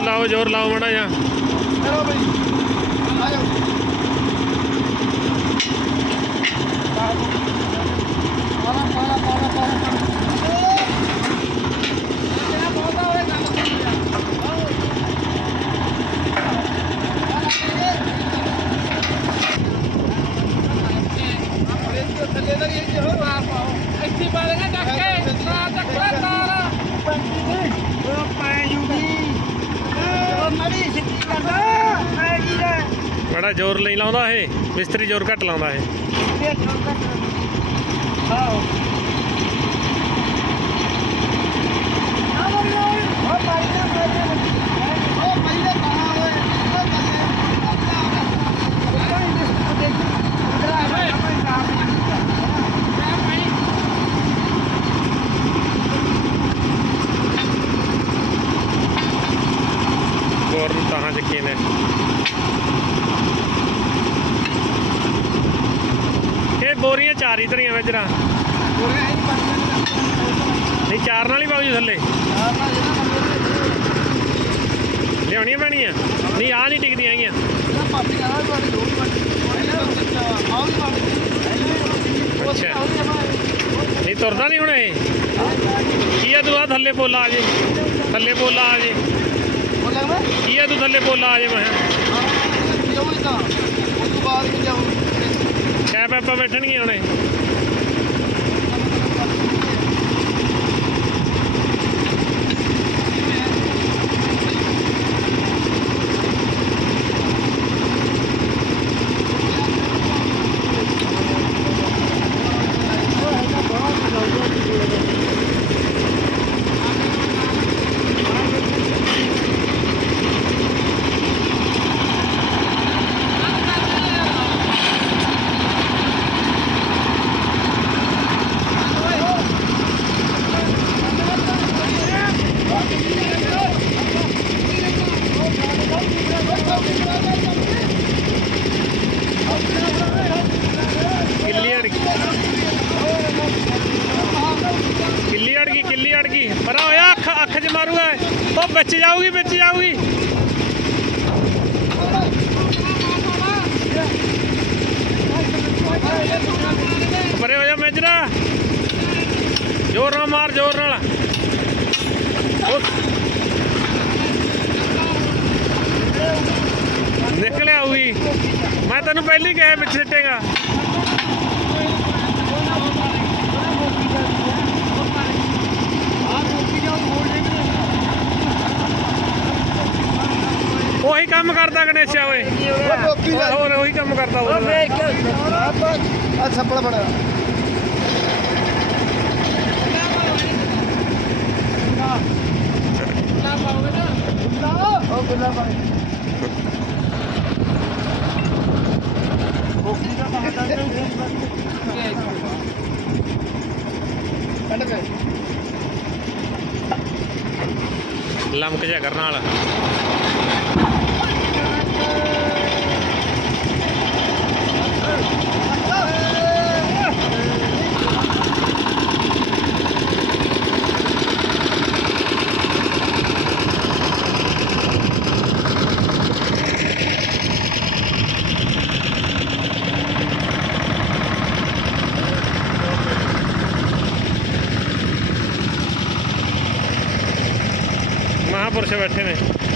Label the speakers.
Speaker 1: ਲਾਓ ਜ਼ੋਰ ਲਾਓ ਮੜਾ ਜਾ
Speaker 2: ਚਲੋ ਬਈ। ਆ ਜਾਓ। ਪਾਲਾ ਪਾਲਾ ਪਾਲਾ ਪਾਲਾ ਇੱਥੇ ਪਾ ਦੇਣਾ ਚੱਕ ਕੇ ਨਾ ਚੱਕੜਾ ਤਾਰ ਉਹ ਪੈ ਜੂਗੀ ਉਹ ਮੜੀ ਸਿੱਧੀ ਕਰਦਾ ਪੈ ਜੀ ਦਾ
Speaker 1: ਬੜਾ ਜ਼ੋਰ ਨਹੀਂ ਲਾਉਂਦਾ ਇਹ ਮਿਸਤਰੀ ਜ਼ੋਰ ਘੱਟ ਲਾਉਂਦਾ ਇਹ।
Speaker 2: ਇਹ ਜੋਰ ਕਰ ਆਓ ਆ ਬੋਲ ਓਏ ਉਹ ਪਾਈ ਨਾ ਪਾਈ ਉਹ ਪਾਈ ਨਾ ਕਹਾ ਓਏ ਉਹ ਬੱਲੇ ਉਹ ਪਾਈ ਨਾ ਉਹ ਦੇਖ ਉਧਰ ਆ ਓਏ ਆਪਣੀ ਕਾਰ
Speaker 1: ਬੋਰ ਨੂੰ ਤਾਹਾਂ ਚੱਕੇ ਨੇ ਇਹ ਬੋਰੀਆਂ ਚਾਰ ਹੀ ਧਰੀਆਂ ਵਿੱਚ ਰਾਂ ਨਹੀਂ ਚਾਰ ਨਾਲ ਹੀ ਪਾਉ ਜੀ ਥੱਲੇ। ਲਿਆਉਣੀਆਂ ਪੈਣੀਆਂ? ਨਹੀਂ ਆ ਨਹੀਂ ਟਿਕਦੀਆਂ ਹੈਗੀਆਂ। ਅੱਛਾ। ਨਹੀਂ ਤੁਰਦਾ ਨਹੀਂ ਹੁਣ ਇਹ। ਕੀ ਆ ਤੂੰ ਆ ਥੱਲੇ ਬੋਲਾ ਆ ਜੇ? ਥੱਲੇ ਬੋਲਾ ਆ ਜੇ। ਕੀ ਆ ਤੂੰ ਥੱਲੇ ਬੋਲਾ ਆ ਜੇ? ਮੈਂ ਕਿਹਾ।
Speaker 2: ਹਾਂ ਉਹ ਹੀ ਤਾਂ ਉਸ ਤੋਂ ਬਾਅਦ ਵੀ ਜਾਊ
Speaker 1: ਛੇ ਪੈਪਾ ਬੈਠਣਗੀਆਂ ਹੁਣੇ। ਕਿੱਲੀ ਅੜ ਗਈ। ਕਿੱਲੀ ਅੜ ਗਈ, ਕਿੱਲੀ ਅੜ ਗਈ। ਪਰਾ ਹੋਇਆ, ਅੱਖ ਅੱਖ 'ਚ ਮਾਰੂਗਾ ਇਹ। ਉਹ ਵਿੱਚ ਜਾਊਗੀ ਵਿੱਚ ਜਾਊਗੀ। ਪਰੇ ਹੋ ਜਾ, ਮੈਜਰਾ। ਜ਼ੋਰ ਨਾਲ ਮਾਰ ਜ਼ੋਰ ਨਾਲ ਉਹ ਨਿਕਲ ਆਊਗੀ ਮੈਂ ਤੈਨੂੰ ਪਹਿਲੀ ਕਿਹਾ ਪਿੱਛੇ ਸਿੱਟੇਗਾ। ਉਹੀ ਕੰਮ ਕਰਦਾ ਗਣੇਸ਼ਾ ਓਏ। ਹੋਰ ਉਹੀ ਕੰਮ ਕਰਦਾ ਉਹ।
Speaker 2: ਆ ਛੱਪੜ ਬੜਾ ਉਹ ਗੁੱਲਾ ਪਾਣੀ ਕੱਢ ਕੇ
Speaker 1: ਲਮਕ ਜਾ ਕਰਨ ਵਾਲਾ। por ese Mercedes.